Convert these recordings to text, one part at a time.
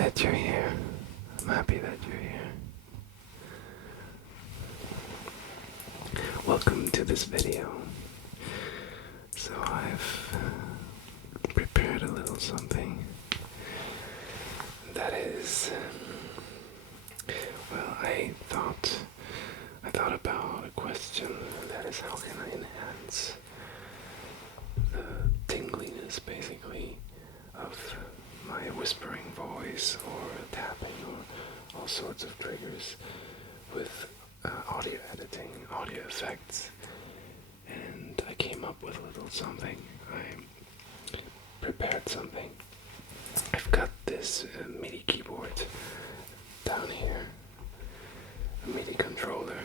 that you're here. I'm happy that you're here. Welcome to this video. So I've prepared a little something that is, well, I thought about a question that is, how can I enhance the tingliness, basically, of my whispering voice or tapping or all sorts of triggers with audio editing, audio effects. And I came up with a little something. I prepared something. I've got this MIDI keyboard down here, a MIDI controller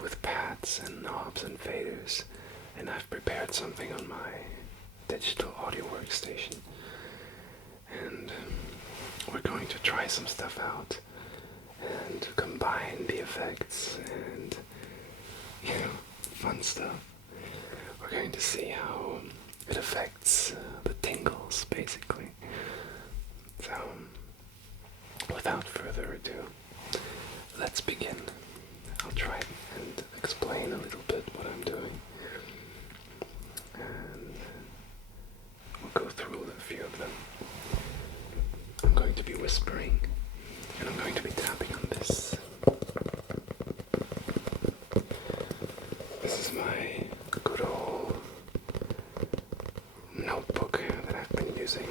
with pads and knobs and faders, and I've prepared something on my digital audio workstation, and we're going to try some stuff out and combine the effects and, fun stuff. We're going to see how it affects the tingles, basically. So, without further ado, let's begin. I'll try and explain a little bit what I'm doing, and we'll go through a few of them. I'm going to be whispering, and I'm going to be tapping on this. This is my good old notebook that I've been using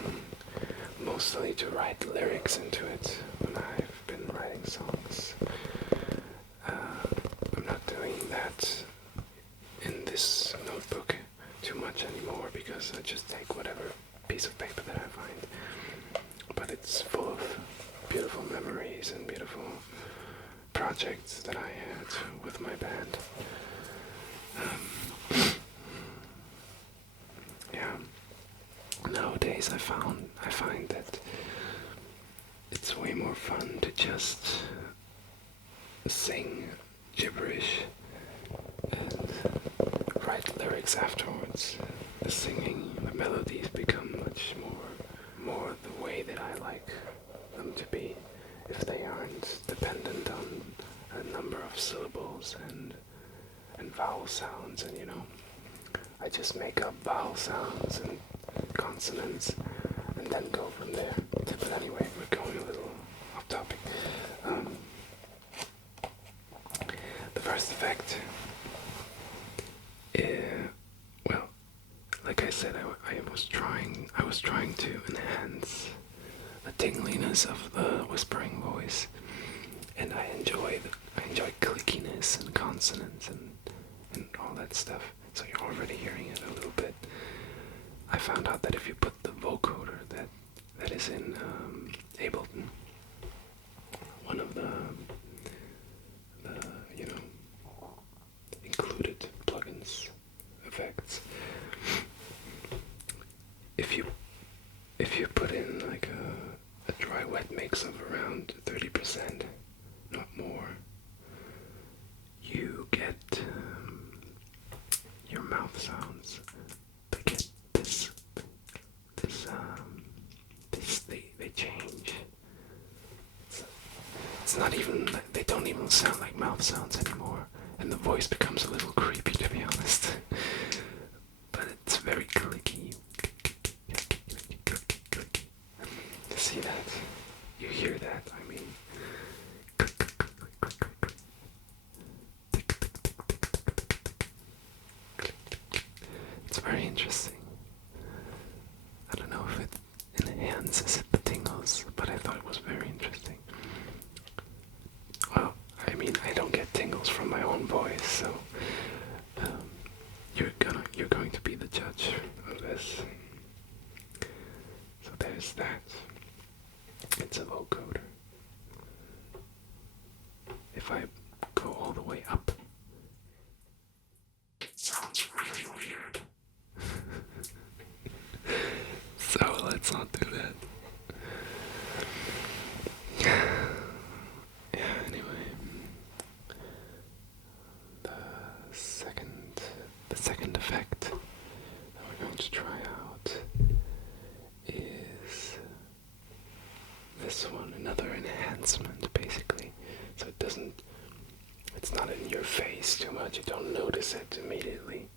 mostly to write lyrics into it when I've been writing songs. I'm not doing that in this notebook too much anymore because I just take whatever piece of paper that I find. But it's full of beautiful memories and beautiful projects that I had with my band. Nowadays I find that it's way more fun to just sing gibberish and write lyrics afterwards. The singing, the melodies become much more the way that I like them to be, if they aren't dependent on a number of syllables and vowel sounds, and I just make up vowel sounds and consonants and then go from there. But anyway, we're going a little off topic. The first effect, well, like I said, I was trying to enhance the tingliness of the whispering voice, and I enjoy clickiness and consonants and all that stuff. So you're already hearing it a little bit. I found out that if you put the vocoder that is in Ableton, one of the included plugins effects, if you put in like a dry wet mix of around 30%, not more, you get your mouth sounds. They change. It's not even, they don't even sound like mouth sounds anymore, and the voice becomes a little creepy, to be honest. But it's very clicky. You see that? You hear that? I mean, it's very interesting. I don't know if it enhances the tingles, but I thought it was very interesting. Well, I mean, I don't get tingles from my own voice, so you're going to be the judge of this. So there's that. It's a vocoder. If I go all the way up, it sounds really weird. So let's not do that. Yeah, anyway. The second effect that we're going to try out is this one, another enhancement basically. So it's not in your face too much, you don't notice it immediately.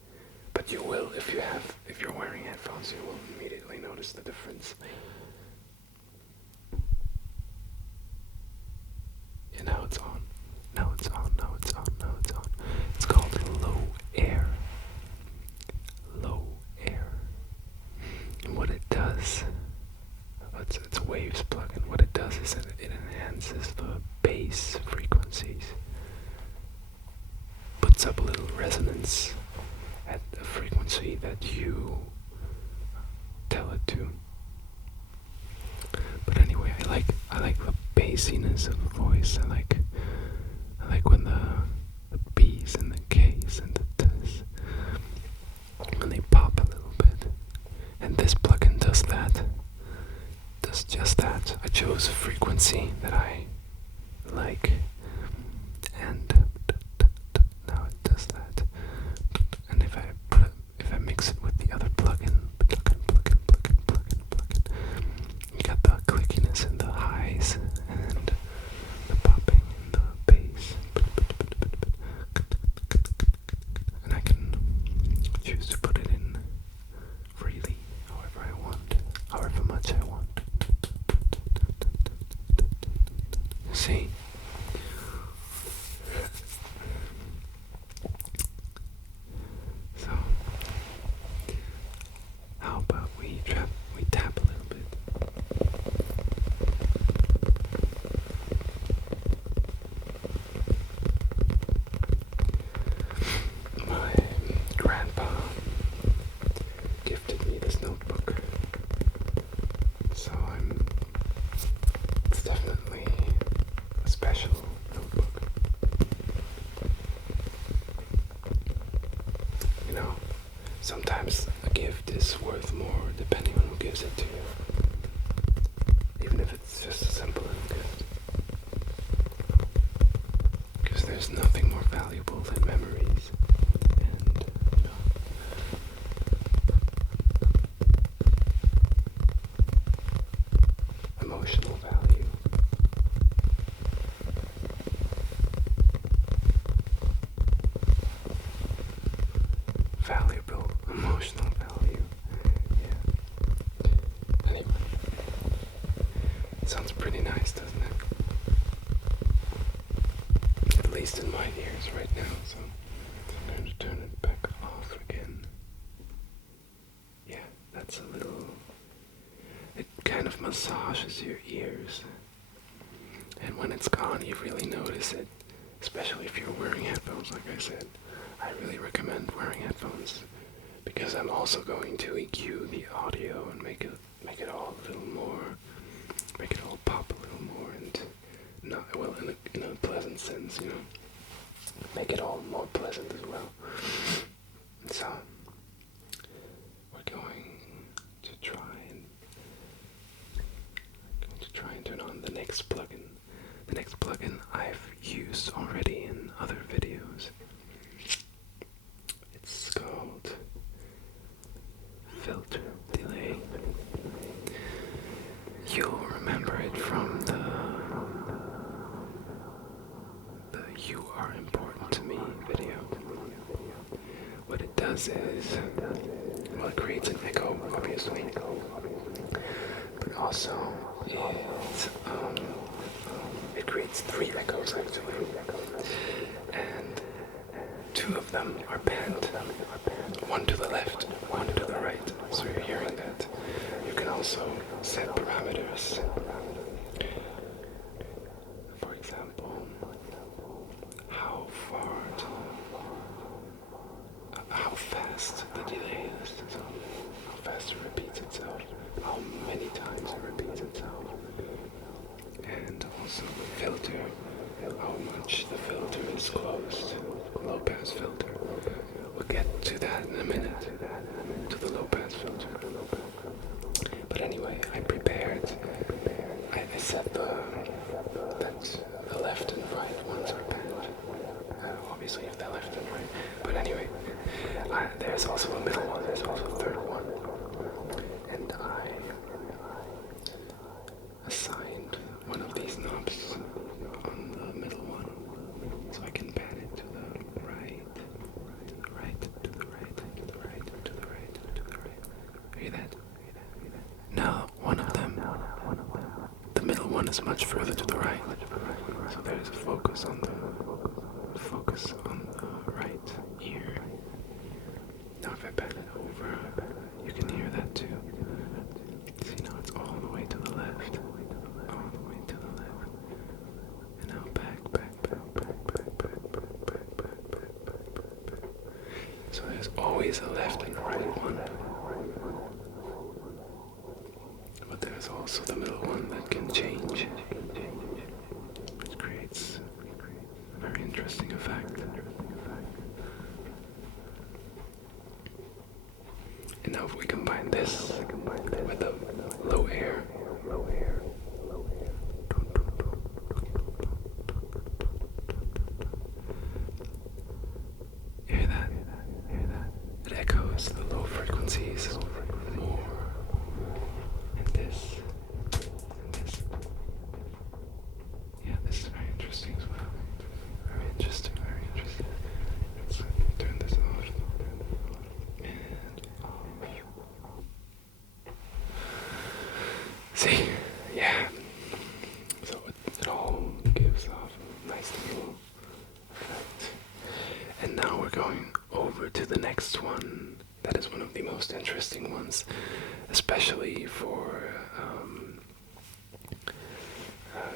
But you will if you're wearing headphones, you will immediately notice the difference. Yeah, now it's on. Now it's on, now it's on, now it's on. It's called low air. Low air. And what it does, it's a waves plugin. What it does is it enhances the bass frequencies. Puts up a little resonance at a frequency that you tell it to. But anyway, I like the bassiness of the voice. I like when the B's and the K's and the T's, when they pop a little bit. And this plugin does that. Does just that. I chose a frequency that I like, and now it does that. And if I mix it with the other plugin, you got the clickiness and the highs and the popping and the bass. And I can choose to put it in freely, however I want, however much I want. See? So, how about we tap a little bit? My grandpa gifted me this notebook, so it's definitely a special notebook. You know, sometimes a gift is worth more depending on who gives it to you, even if it's just a simple little gift. Because there's nothing more valuable than memories, and emotional value. Valuable emotional value. Yeah. Anyway, it sounds pretty nice, doesn't it? At least in my ears right now, so I'm going to turn it back off again. Yeah, that's a little... It kind of massages your ears. And when it's gone, you really notice it. Especially if you're wearing headphones, like I said. I really recommend wearing headphones, because I'm also going to EQ the audio and make it all a little more, make it all pop a little more, and not, well, in a pleasant sense, you know, make it all more pleasant as well. So we're going to try and turn on the next plugin. The next plugin I've used already in other videos. It's called Filter Delay. You'll remember it from the You Are Important to Me video. What it does is, well, it creates an echo, obviously, but also it creates 3 echoes actually, and 2 of them are panned, one to the left, one to the right, so you're hearing that. You can also set parameters. For example, how fast the delay is, so how fast it repeats itself, how many times it repeats itself, and also the filter, how much the filter is closed, low pass filter. We'll get to that in a minute, to the low pass filter. But anyway, I prepared, I said that the left and right ones are panned. Obviously if they're left and right. But anyway, there's also a middle one, there's also a third one. And I assigned Hear that? Now, one of them, the middle one is much further to the right. So there's a focus on the right ear. Now if I pan it over, you can hear that too. See, now it's all the way to the left. All the way to the left. And now back. So there's always a left and a right one. But there's also the middle one that can change. Which creates a very interesting effect. And now if we combine this with the low air. Hear that? It echoes the low frequencies more. And this. Yeah, this is very interesting as well. Very interesting. Let's turn this off. And off. See? Yeah. So it all gives off a nice little effect. And now we're going over to the next one. That is one of the most interesting ones, especially for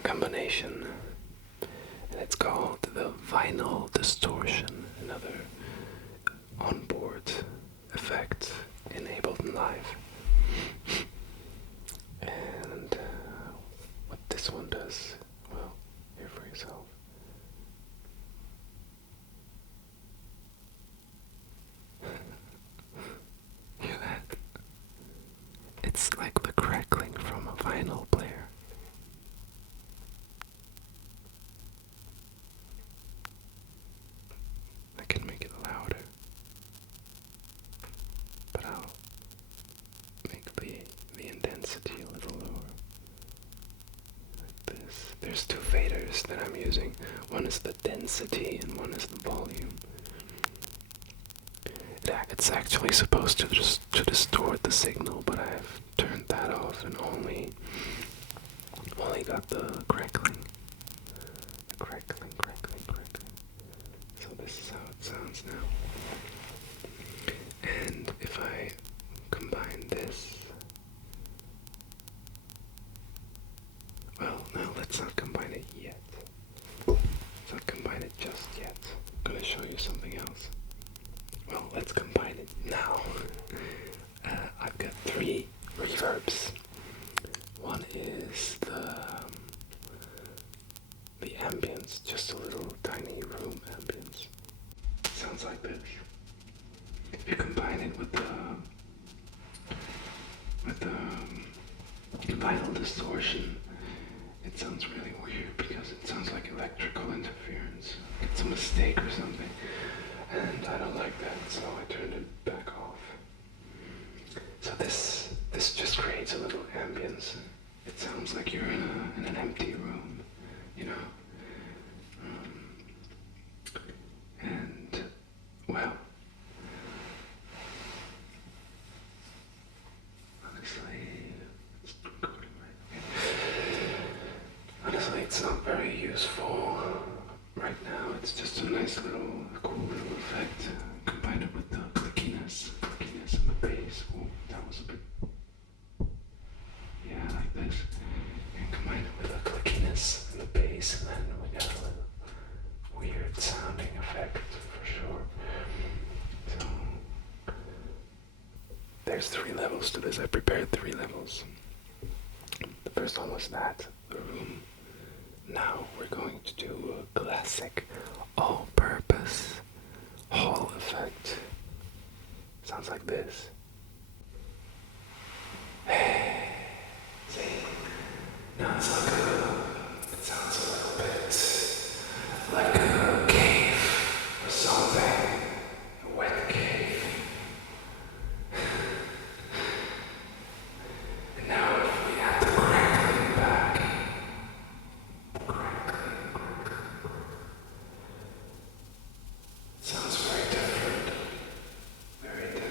combination. And it's called the vinyl distortion, another onboard effect enabled in live. And what this one does, well, hear for yourself. Hear that? It's like the crackling from a vinyl player. I can make it louder, but I'll make the intensity a little lower. Like this. There's two faders that I'm using. One is the density and one is the volume. It's actually supposed to distort the signal, but I've turned that off and only got the crackling. The crackling. So this is how it sounds now. And if I combine this, well, no, let's not combine it yet. Let's not combine it just yet. I'm gonna show you something else. Well, let's combine it now. I've got 3 reverbs. One is the ambience, just a little tiny room ambience. Sounds like this. If you combine it with the vinyl distortion, it sounds really weird because it sounds like electrical interference. It's a mistake or something. And I don't like that, so I turned it back off. So this just creates a little ambience. It sounds like you're in an empty room, you know. And well, honestly, it's not very useful right now. It's just a nice little, cool little effect. Combine it with the clickiness and the bass. Oh, that was a bit, yeah, like this. And combine it with the clickiness and the bass, and then we got a little weird sounding effect for sure. So there's 3 levels to this. I prepared 3 levels. The first one was that, the room. Now we're going to do a classic all-purpose hall effect. Sounds like this. See? Now it sounds a little bit like a cave or something. A wet cave. And now if we add the crackling back. Sounds very different. Very different.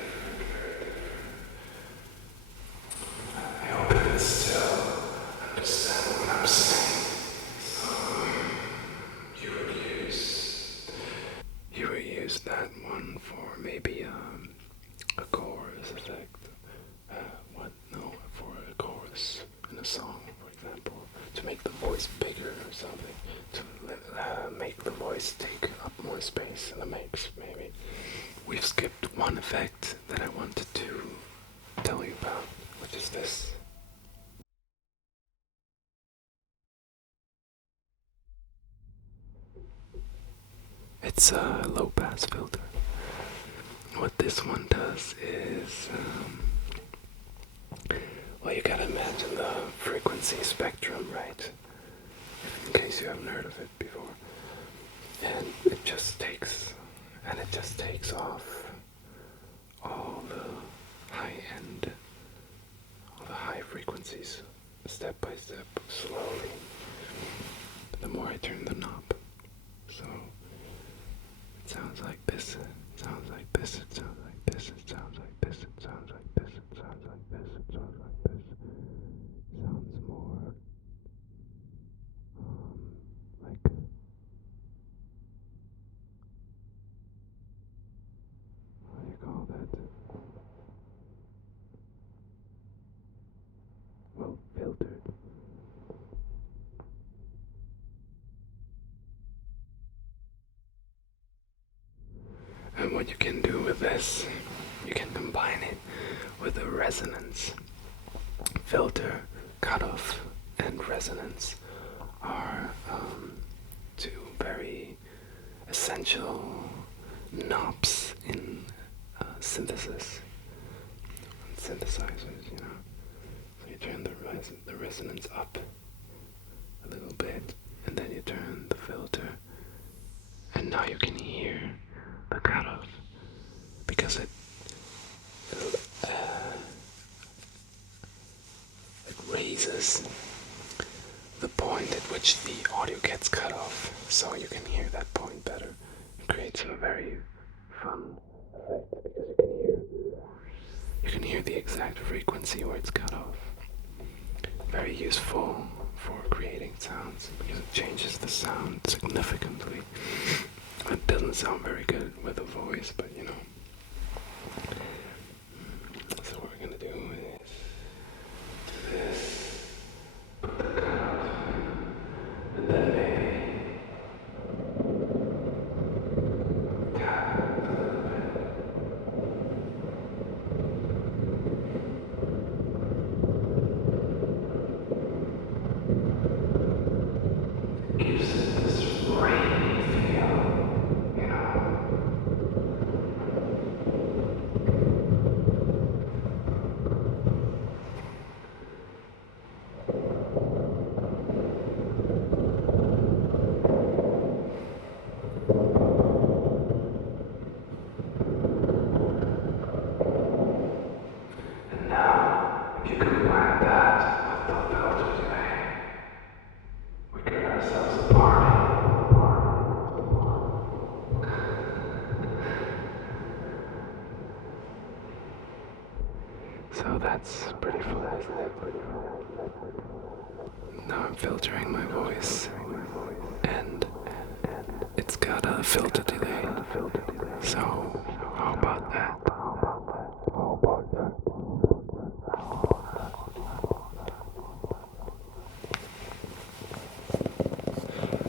chorus effect. For a chorus in a song, for example, to make the voice bigger or something, to make the voice take up more space in the mix, maybe. We've skipped one effect that I wanted to tell you about, which is this. It's a low pass filter. What this one does is, well, you gotta imagine the frequency spectrum, right? In case you haven't heard of it before. And it just takes off all the high frequencies, step by step, slowly. The more I turn the knob. So it sounds like this, it sounds like this, it sounds like this, it sounds like this, it sounds like this, it sounds like this, it sounds like this. Sounds more like what do you call that? Well, filtered. And what you can do with this, you can combine it with a resonance. Filter, cutoff, and resonance are two very essential knobs in synthesis, synthesizers, you know. So you turn the resonance up a little bit, and then you turn the filter, and now you can hear the cutoff, because it raises the point at which the audio gets cut off, so you can hear that point better. It creates a very fun effect because you can hear the exact frequency where it's cut off. Very useful for creating sounds because it changes the sound significantly. It doesn't sound very good with a voice, but you know. So what we're gonna do is do this, put the cutoff, and then maybe tap a little bit. Gives it this rainy feel, you know. And now, if you combine that with the filter delay, we get ourselves a party. So that's pretty fun, isn't it? Now I'm filtering my voice, and it's got a filter delay. So how about that?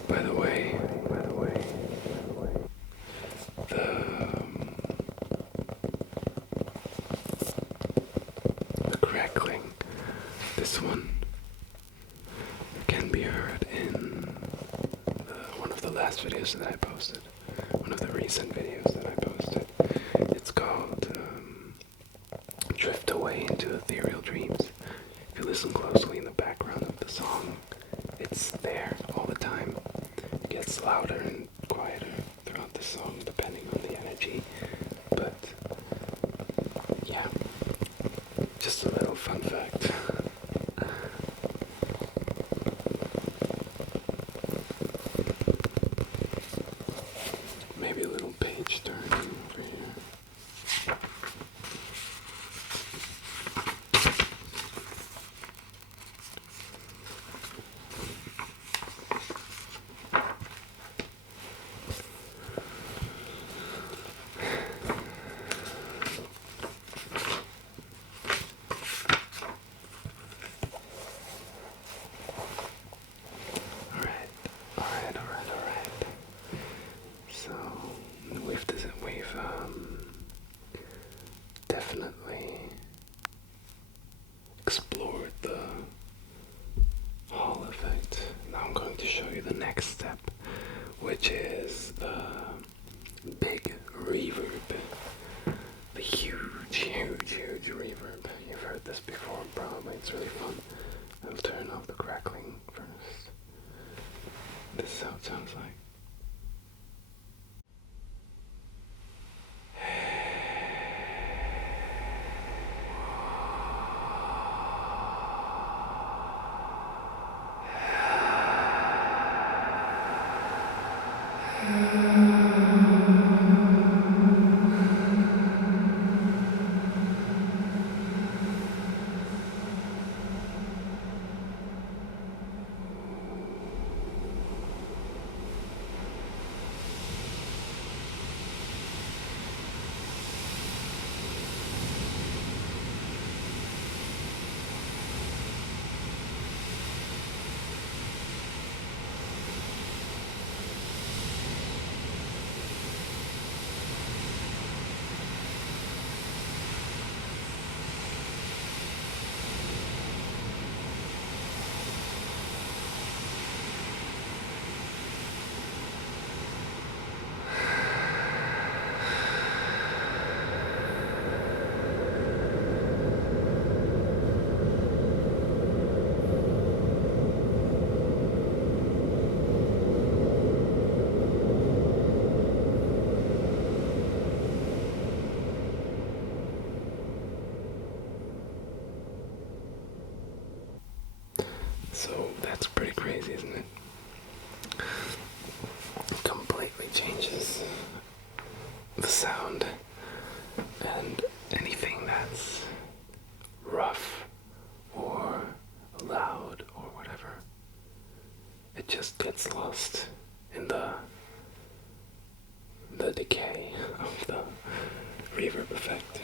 By the way, the crackling, this one can be heard in one of the last videos that I posted, one of the recent videos that I posted. It's called Drift Away into Ethereal Dreams. If you listen closely in the background of the song, it's there all the time. It gets louder and quieter throughout the song depending on the energy, but yeah, just a little fun fact. Maybe a little page turning over here. definitely explored the Hall effect. Now I'm going to show you the next step, which is the big reverb. The huge reverb. You've heard this before, probably. It's really fun. I'll turn off the crackling first. This is how it sounds like. So that's pretty crazy, isn't it? It completely changes the sound, and anything that's rough or loud or whatever, it just gets lost in the decay of the reverb effect.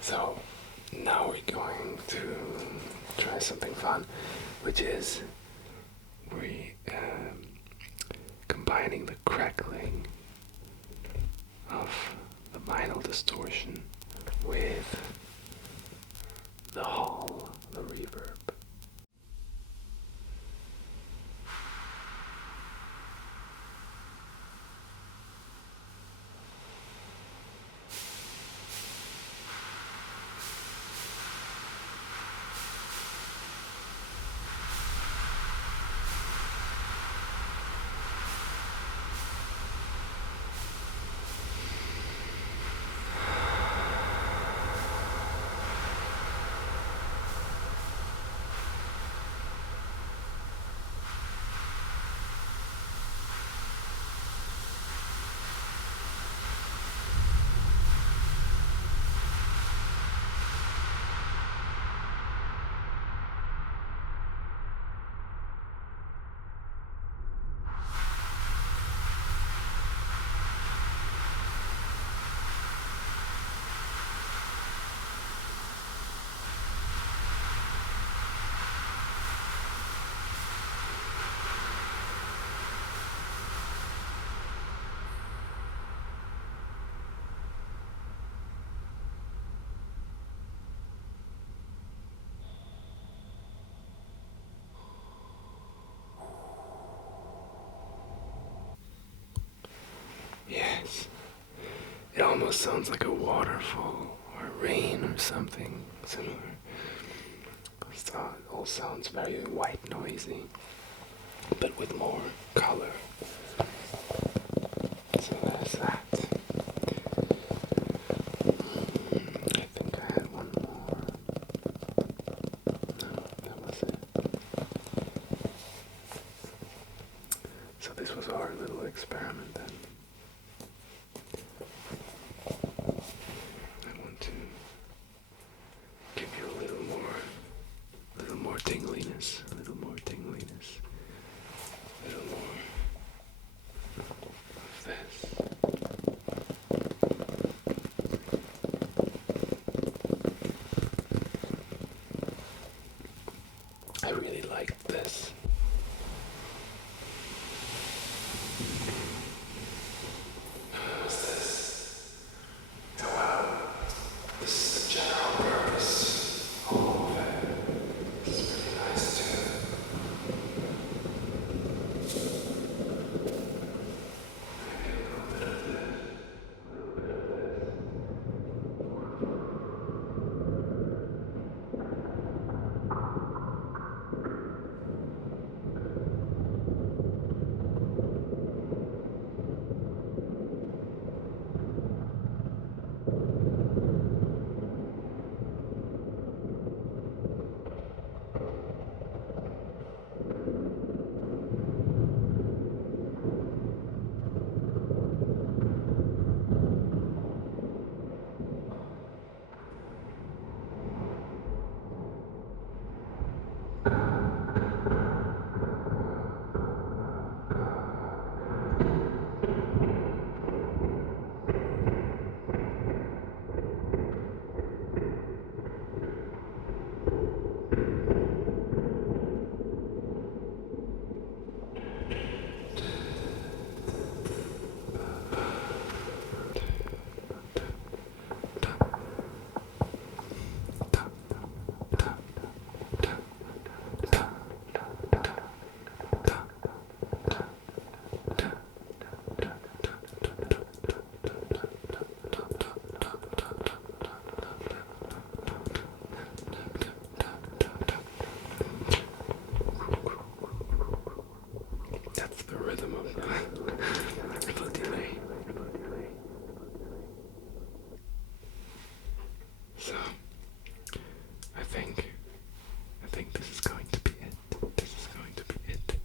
So now we're going to try something fun, which is combining the crackling of the vinyl distortion with the hall, the reverb. Yes, it almost sounds like a waterfall or rain or something similar. It all sounds very white noisy, but with more color. So there's that. I think I had one more. No, that was it. So this was our little experiment then. I want to give you a little more tingliness, a little more tingliness, a little more of this. general purpose hall effect. It's really nice too. Maybe a little bit of this. That's the rhythm of the delay. So, I think this is going to be it. This is going to be it.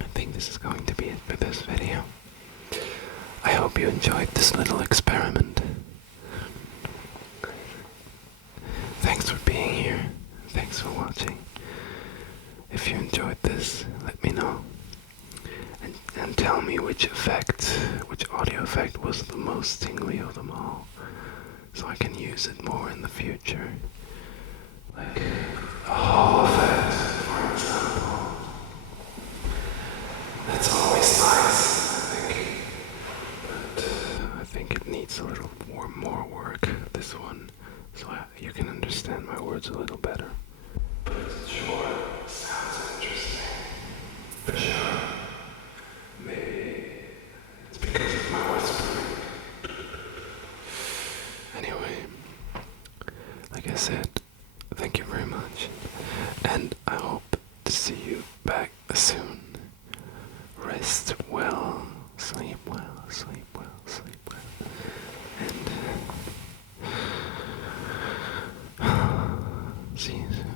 I think this is going to be it for this video. I hope you enjoyed this little experiment. Thanks for being here. Thanks for watching. If you enjoyed this, let me know. And tell me which audio effect was the most tingly of them all, so I can use it more in the future. Like a Hall effect, for example. That's always nice, I think. But I think it needs a little more work, this one, so you can understand my words a little better. But sure, sounds interesting. For sure. Maybe it's because of my whispering. Anyway, like I said, thank you very much. And I hope to see you back soon. Rest well, sleep well, sleep well, sleep well. And see you soon.